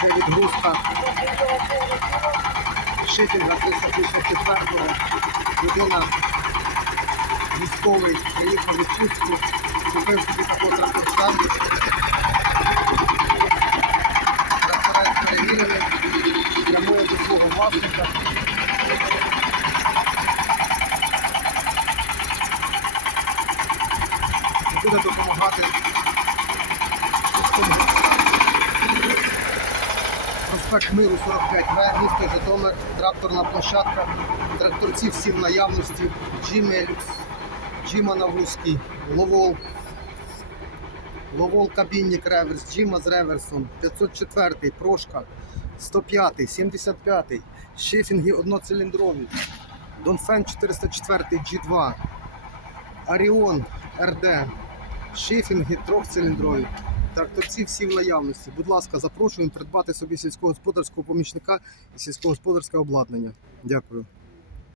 Це відгрузка шифінга 354-го. Людина військовий приїхав відпустку, купив собі таку тракторця. Тракторець перевірений, прямує до свого власника. Буде допомагати Проспект Миру 45В, місто Житомир, тракторна площадка, тракторці всі в наявності, Джимі Елікс, Джима Навузький, Ловол, Ловол кабінник реверс, Джима з реверсом, 504, Прошка, 105, 75, шифінги одноциліндрові, Донфен 404 G2, Аріон РД, шифінги трьохциліндрові. Тракторці всі в наявності. Будь ласка, запрошуємо придбати собі сільськогосподарського помічника і сільськогосподарське обладнання. Дякую.